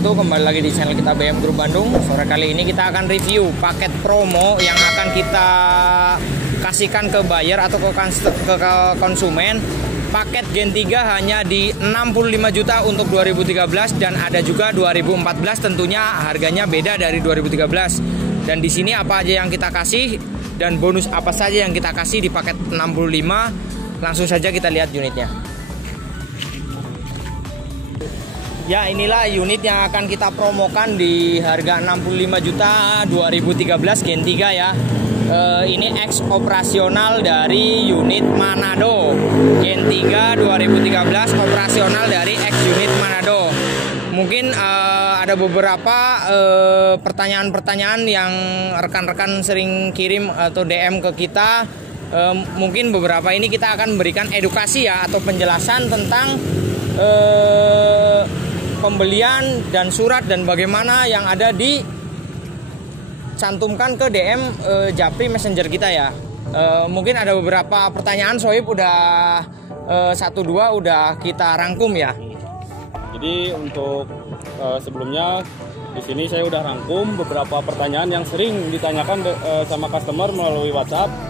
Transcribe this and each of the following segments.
wabarakatuh. Kembali lagi di channel kita BM Group Bandung. Sore kali ini kita akan review paket promo yang akan kita kasihkan ke buyer atau ke konsumen. Paket Gen 3 hanya di 65 juta untuk 2013 dan ada juga 2014, tentunya harganya beda dari 2013. Dan di sini apa aja yang kita kasih dan bonus apa saja yang kita kasih di paket 65, langsung saja kita lihat unitnya. Ya, inilah unit yang akan kita promokan di harga 65 juta 2013 Gen 3 ya. Ini X operasional dari unit Manado. Gen 3 2013 operasional dari X unit Manado. Mungkin ada beberapa pertanyaan-pertanyaan yang rekan-rekan sering kirim atau DM ke kita. Mungkin beberapa ini kita akan memberikan edukasi ya, atau penjelasan tentang pembelian dan surat dan bagaimana yang ada di cantumkan ke DM Japri Messenger kita ya. Mungkin ada beberapa pertanyaan Sohib udah 1-2 udah kita rangkum ya. Jadi untuk sebelumnya di sini saya udah rangkum beberapa pertanyaan yang sering ditanyakan sama customer melalui WhatsApp.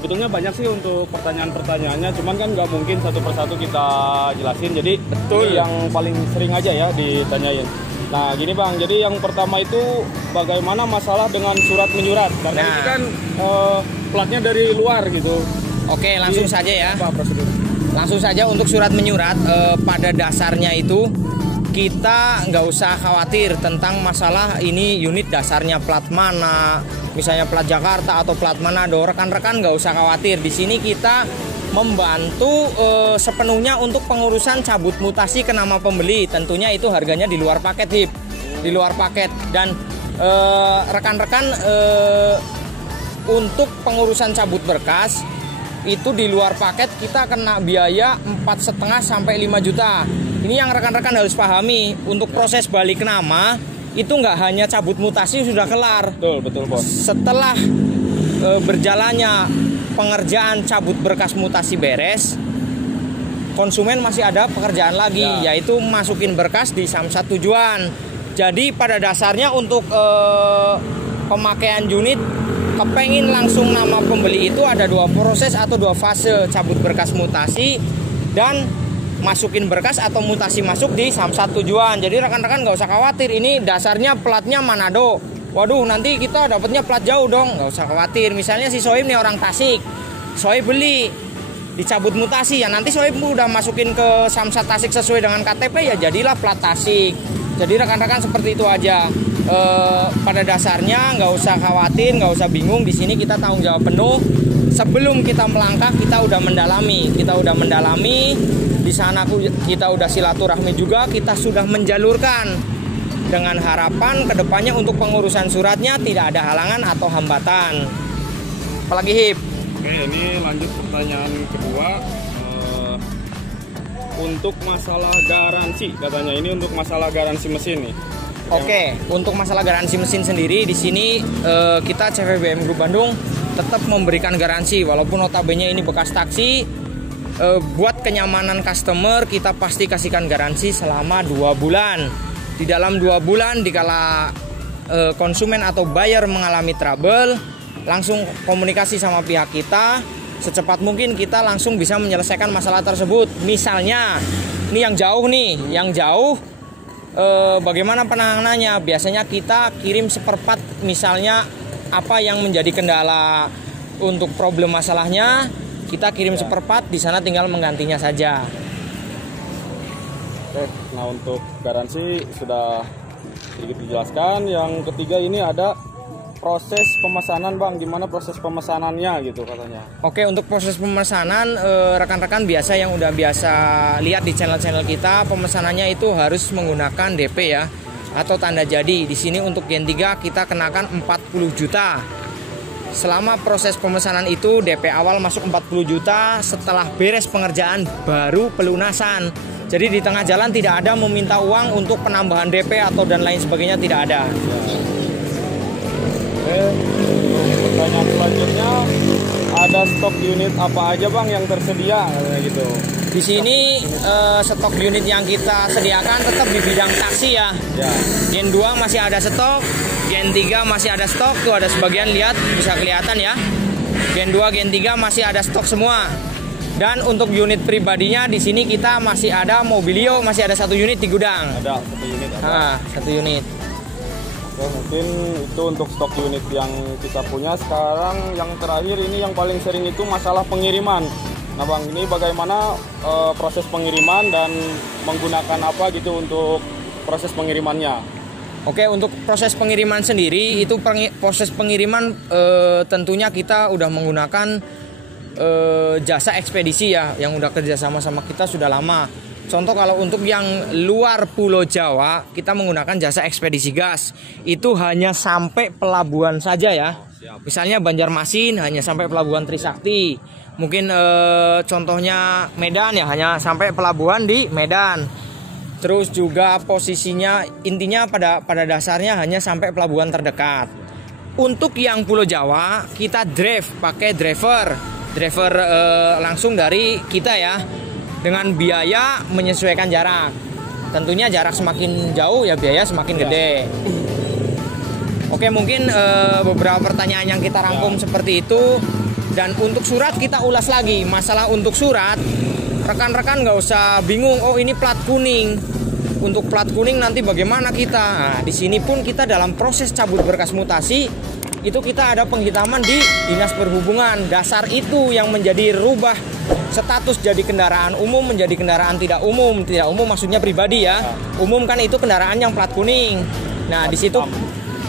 Sebetulnya banyak sih untuk pertanyaan-pertanyaannya, cuman kan nggak mungkin satu persatu kita jelasin. Jadi betul yang paling sering aja ya ditanyain. Nah gini Bang, jadi yang pertama itu bagaimana masalah dengan surat menyurat? Karena ini kan platnya dari luar gitu. Oke, langsung saja ya. Apa prosedur? Langsung saja untuk surat menyurat, pada dasarnya itu kita nggak usah khawatir tentang masalah ini unit dasarnya plat mana, misalnya plat Jakarta atau plat Manado. Rekan-rekan nggak usah khawatir. Di sini kita membantu sepenuhnya untuk pengurusan cabut mutasi ke nama pembeli. Tentunya itu harganya di luar paket HIP, di luar paket. Dan rekan-rekan untuk pengurusan cabut berkas itu di luar paket kita kena biaya 4,5 sampai 5 juta. Ini yang rekan-rekan harus pahami. Untuk proses balik nama itu nggak hanya cabut mutasi sudah kelar. Betul Bos. Setelah berjalannya pengerjaan cabut berkas mutasi beres, konsumen masih ada pekerjaan lagi ya, yaitu masukin berkas di samsat tujuan. Jadi pada dasarnya untuk pemakaian unit kepengin langsung nama pembeli itu ada 2 proses atau 2 fase, cabut berkas mutasi dan masukin berkas atau mutasi masuk di samsat tujuan. Jadi rekan-rekan nggak usah khawatir ini dasarnya platnya Manado. Waduh, nanti kita dapatnya plat jauh dong. Nggak usah khawatir. Misalnya si Sohib nih orang Tasik, Sohib beli dicabut mutasi ya, nanti Sohib udah masukin ke samsat Tasik sesuai dengan KTP ya jadilah plat Tasik. Jadi rekan-rekan seperti itu aja. Pada dasarnya nggak usah khawatir, nggak usah bingung. Di sini kita tanggung jawab penuh. Sebelum kita melangkah kita udah mendalami, di sana kita udah silaturahmi juga, kita sudah menjalurkan dengan harapan kedepannya untuk pengurusan suratnya tidak ada halangan atau hambatan. Apalagi HIP. Oke, ini lanjut pertanyaan kedua. Untuk masalah garansi katanya, ini untuk masalah garansi mesin nih. Oke, untuk masalah garansi mesin sendiri di sini kita CVBM Group Bandung tetap memberikan garansi walaupun notabene ini bekas taksi. Buat kenyamanan customer kita pasti kasihkan garansi selama 2 bulan. Di dalam 2 bulan dikala konsumen atau buyer mengalami trouble, langsung komunikasi sama pihak kita. Secepat mungkin kita langsung bisa menyelesaikan masalah tersebut. Misalnya ini yang jauh bagaimana penanganannya? Biasanya kita kirim seperempat, misalnya apa yang menjadi kendala untuk problem masalahnya kita kirim seperempat, di sana tinggal menggantinya saja. Oke, nah untuk garansi sudah sedikit dijelaskan. Yang ketiga ini ada proses pemesanan Bang, gimana proses pemesanannya gitu katanya. Oke, untuk proses pemesanan rekan-rekan biasa yang udah biasa lihat di channel-channel kita, pemesanannya itu harus menggunakan DP ya, atau tanda jadi. Di sini untuk Gen 3 kita kenakan 40 juta. Selama proses pemesanan itu DP awal masuk 40 juta, setelah beres pengerjaan baru pelunasan. Jadi di tengah jalan tidak ada meminta uang untuk penambahan DP atau dan lain sebagainya, tidak ada. Oke, pertanyaan selanjutnya, ada stok unit apa aja Bang yang tersedia gitu. Di sini stok unit yang kita sediakan tetap di bidang taksi ya. Gen 2 masih ada stok, Gen 3 masih ada stok. Tuh ada sebagian, lihat bisa kelihatan ya. Gen 2, Gen 3 masih ada stok semua. Dan untuk unit pribadinya di sini kita masih ada Mobilio, masih ada 1 unit di gudang. Ada 1 unit. Ada. 1 unit. Oke, mungkin itu untuk stok unit yang kita punya. Sekarang yang terakhir ini yang paling sering itu masalah pengiriman. Nah Bang, ini bagaimana proses pengiriman dan menggunakan apa gitu untuk proses pengirimannya? Oke, untuk proses pengiriman sendiri itu proses pengiriman tentunya kita udah menggunakan jasa ekspedisi ya, yang udah kerjasama sama kita sudah lama. Contoh kalau untuk yang luar Pulau Jawa, kita menggunakan jasa ekspedisi gas. Itu hanya sampai pelabuhan saja ya. Misalnya Banjarmasin hanya sampai pelabuhan Trisakti. Mungkin contohnya Medan ya, hanya sampai pelabuhan di Medan. Terus juga posisinya intinya pada dasarnya hanya sampai pelabuhan terdekat. Untuk yang Pulau Jawa kita pakai driver langsung dari kita ya. Dengan biaya menyesuaikan jarak. Tentunya jarak semakin jauh ya biaya semakin gede. Oke, mungkin beberapa pertanyaan yang kita rangkum seperti itu. Dan untuk surat kita ulas lagi. Masalah untuk surat, rekan-rekan nggak usah bingung. Oh ini plat kuning. Untuk plat kuning nanti bagaimana kita? Nah, di sini pun kita dalam proses cabut berkas mutasi itu kita ada penghitaman di Dinas Perhubungan. Dasar itu yang menjadi rubah status jadi kendaraan umum menjadi kendaraan tidak umum. Tidak umum maksudnya pribadi ya. Umum kan itu kendaraan yang plat kuning. Nah, di situ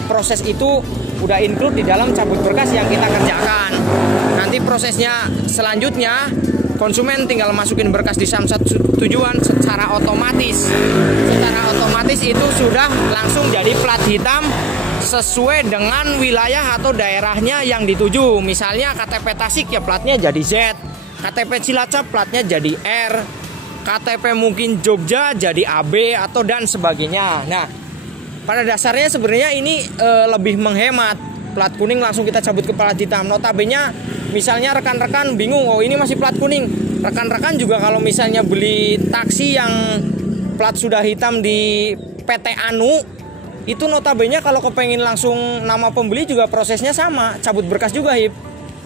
proses itu udah include di dalam cabut berkas yang kita kerjakan. Nanti prosesnya selanjutnya konsumen tinggal masukin berkas di samsat tujuan secara otomatis. Secara otomatis itu sudah langsung jadi plat hitam sesuai dengan wilayah atau daerahnya yang dituju. Misalnya KTP Tasik ya platnya jadi Z. KTP Cilacap platnya jadi R, KTP mungkin Jogja jadi AB atau dan sebagainya. Nah, pada dasarnya sebenarnya ini lebih menghemat. Plat kuning langsung kita cabut ke plat hitam. Notabene misalnya rekan-rekan bingung, oh ini masih plat kuning. Rekan-rekan juga kalau misalnya beli taksi yang plat sudah hitam di PT Anu, itu notabene kalau kepengen langsung nama pembeli juga prosesnya sama, cabut berkas juga Hip.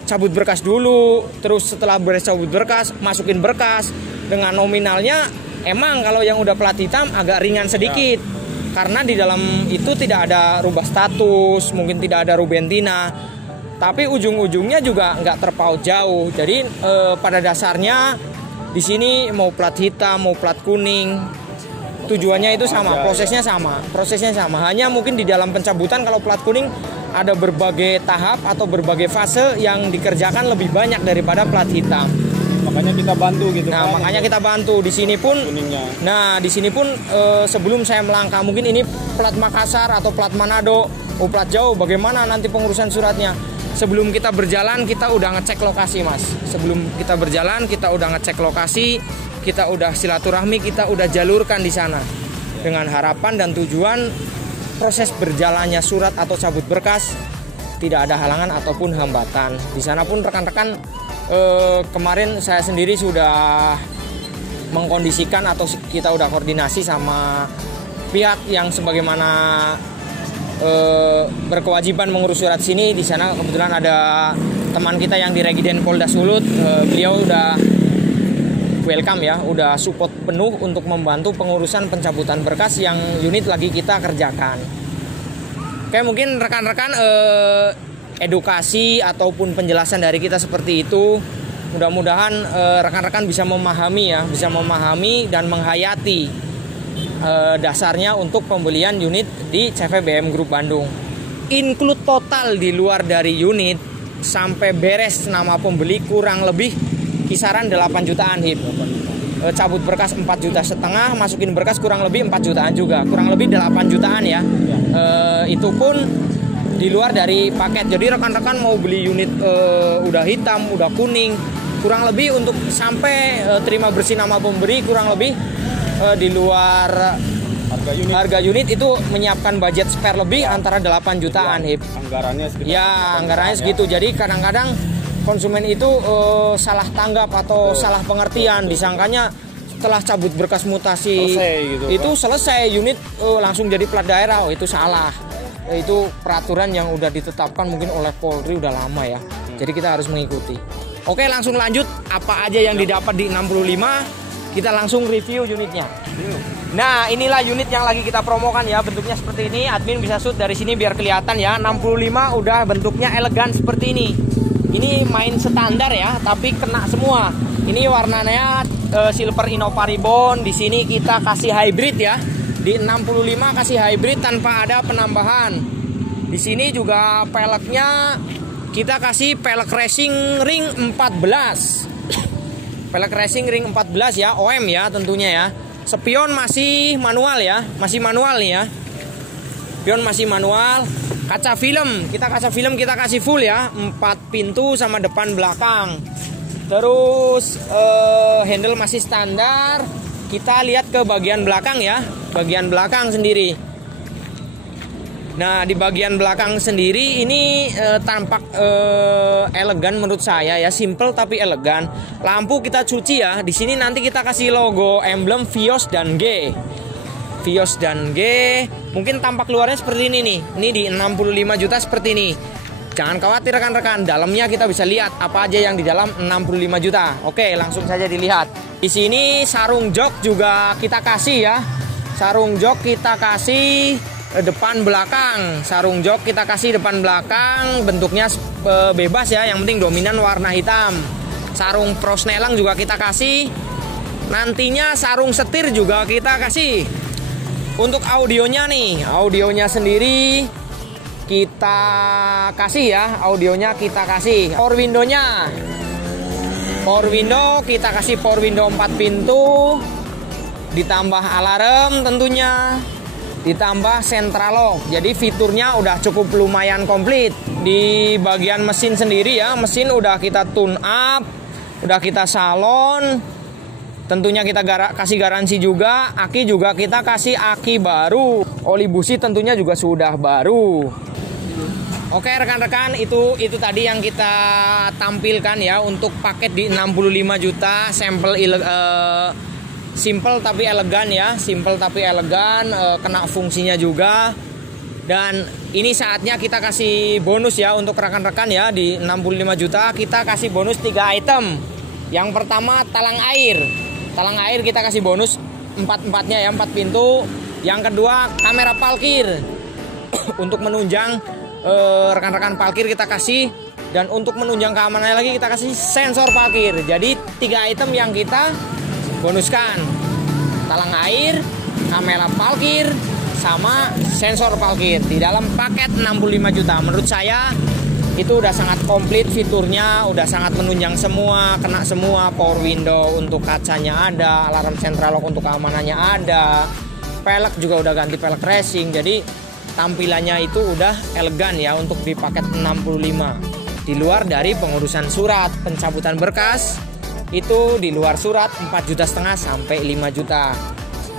Cabut berkas dulu, terus setelah beres cabut berkas, masukin berkas dengan nominalnya. Emang kalau yang udah plat hitam agak ringan sedikit, karena di dalam itu tidak ada rubah status, mungkin tidak ada rubentina, tapi ujung-ujungnya juga nggak terpaut jauh. Jadi pada dasarnya di sini mau plat hitam, mau plat kuning, tujuannya itu sama, prosesnya sama. Hanya mungkin di dalam pencabutan kalau plat kuning ada berbagai tahap atau berbagai fase yang dikerjakan lebih banyak daripada plat hitam. Makanya kita bantu gitu. Nah, makanya kita bantu di sini pun. Kuningnya. Nah, di sini pun sebelum saya melangkah, mungkin ini plat Makassar atau plat Manado, plat jauh, bagaimana nanti pengurusan suratnya? Sebelum kita berjalan, kita udah ngecek lokasi, Mas. Sebelum kita berjalan, kita udah ngecek lokasi, kita udah silaturahmi, kita udah jalurkan di sana dengan harapan dan tujuan proses berjalannya surat atau cabut berkas tidak ada halangan ataupun hambatan. Di sana pun rekan-rekan kemarin saya sendiri sudah mengkondisikan atau kita udah koordinasi sama pihak yang sebagaimana berkewajiban mengurus surat sini. Di sana kebetulan ada teman kita yang di Regiden Polda Sulut, beliau udah welcome ya, udah support penuh untuk membantu pengurusan pencabutan berkas yang unit lagi kita kerjakan. Oke, mungkin rekan-rekan edukasi ataupun penjelasan dari kita seperti itu, mudah-mudahan rekan-rekan bisa memahami ya, bisa memahami dan menghayati dasarnya untuk pembelian unit di CVBM Group Bandung. Include total di luar dari unit sampai beres nama pembeli kurang lebih kisaran 8 jutaan Hip. Cabut berkas 4,5 juta, masukin berkas kurang lebih 4 jutaan juga, kurang lebih 8 jutaan ya. Itu pun di luar dari paket. Jadi rekan-rekan mau beli unit udah hitam, udah kuning, kurang lebih untuk sampai terima bersih nama pemberi kurang lebih di luar harga unit itu menyiapkan budget spare lebih antara 8 jutaan Hip. Anggarannya segitu. Ya, anggarannya segitu. Jadi kadang-kadang konsumen itu salah tanggap atau salah pengertian, disangkanya setelah cabut berkas mutasi selesai gitu, itu selesai unit langsung jadi plat daerah. Oh, itu salah. Itu peraturan yang udah ditetapkan mungkin oleh Polri udah lama ya. Jadi kita harus mengikuti. Oke, langsung lanjut. Apa aja yang didapat di 65? Kita langsung review unitnya. Nah, inilah unit yang lagi kita promokan ya. Bentuknya seperti ini. Admin bisa shoot dari sini biar kelihatan ya. 65 udah bentuknya elegan seperti ini. Ini main standar ya, tapi kena semua. Ini warnanya silver Innova Ribbon. Di sini kita kasih hybrid ya. Di 65 kasih hybrid tanpa ada penambahan. Di sini juga peleknya kita kasih pelek racing ring 14. Pelek racing ring 14 ya, OM ya tentunya ya. Spion masih manual ya, masih manual nih ya. Spion masih manual. Kaca film kita kasih full ya, 4 pintu sama depan belakang. Terus handle masih standar. Kita lihat ke bagian belakang ya, bagian belakang sendiri. Nah, di bagian belakang sendiri ini tampak elegan menurut saya ya, simple tapi elegan. Lampu kita cuci ya. Di sini nanti kita kasih logo emblem Vios dan G. Vios dan G. Mungkin tampak luarnya seperti ini nih. Ini di 65 juta seperti ini. Jangan khawatir rekan-rekan, dalamnya kita bisa lihat apa aja yang di dalam 65 juta. Oke, langsung saja dilihat. Di sini sarung jok juga kita kasih ya. Sarung jok kita kasih depan belakang. Sarung jok kita kasih depan belakang. Bentuknya bebas ya, yang penting dominan warna hitam. Sarung prosnelang juga kita kasih. Nantinya sarung setir juga kita kasih. Untuk audionya nih, audionya sendiri kita kasih ya, audionya kita kasih. Power window-nya, power window kita kasih power window 4 pintu, ditambah alarm tentunya, ditambah central lock. Jadi fiturnya udah cukup lumayan komplit. Di bagian mesin sendiri ya, mesin udah kita tune up, udah kita salon. Tentunya kita kasih garansi juga. Aki juga kita kasih aki baru. Oli busi tentunya juga sudah baru. Oke rekan-rekan, itu tadi yang kita tampilkan ya untuk paket di 65 juta. Sampel simple tapi elegan ya, simple tapi elegan, kena fungsinya juga. Dan ini saatnya kita kasih bonus ya untuk rekan-rekan ya. Di 65 juta kita kasih bonus 3 item. Yang pertama talang air. Talang air kita kasih bonus 4-4-nya ya, 4 pintu. Yang kedua kamera parkir. Untuk menunjang rekan-rekan parkir kita kasih. Dan untuk menunjang keamanannya lagi kita kasih sensor parkir. Jadi 3 item yang kita bonuskan. Talang air, kamera parkir, sama sensor parkir di dalam paket 65 juta. Menurut saya itu udah sangat komplit fiturnya, udah sangat menunjang semua, kena semua. Power window untuk kacanya ada, alarm central lock untuk keamanannya ada, pelek juga udah ganti pelek racing. Jadi tampilannya itu udah elegan ya untuk di paket 65. Di luar dari pengurusan surat pencabutan berkas, itu di luar surat 4,5 juta sampai 5 juta.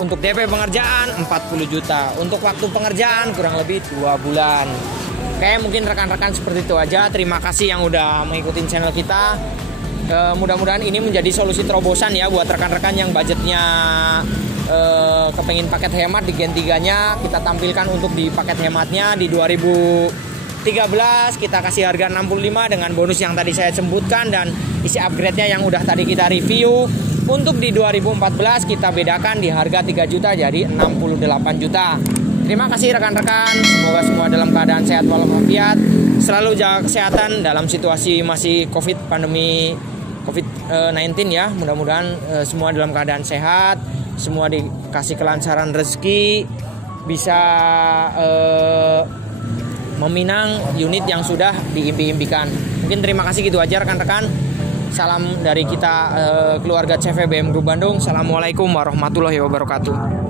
Untuk DP pengerjaan 40 juta. Untuk waktu pengerjaan kurang lebih 2 bulan. Oke, mungkin rekan-rekan seperti itu aja. Terima kasih yang udah mengikuti channel kita. Mudah-mudahan ini menjadi solusi terobosan ya buat rekan-rekan yang budgetnya kepengen paket hemat di Gen 3-nya. Kita tampilkan untuk di paket hematnya di 2013 kita kasih harga 65 dengan bonus yang tadi saya sebutkan dan isi upgrade-nya yang udah tadi kita review. Untuk di 2014 kita bedakan di harga 3 juta jadi 68 juta. Terima kasih rekan-rekan, semoga semua dalam keadaan sehat walafiat, selalu jaga kesehatan dalam situasi masih pandemi COVID-19 ya. Mudah-mudahan semua dalam keadaan sehat, semua dikasih kelancaran rezeki, bisa meminang unit yang sudah diimpi-impikan. Mungkin terima kasih gitu aja rekan-rekan. Salam dari kita keluarga CVBM Group Bandung. Assalamualaikum warahmatullahi wabarakatuh.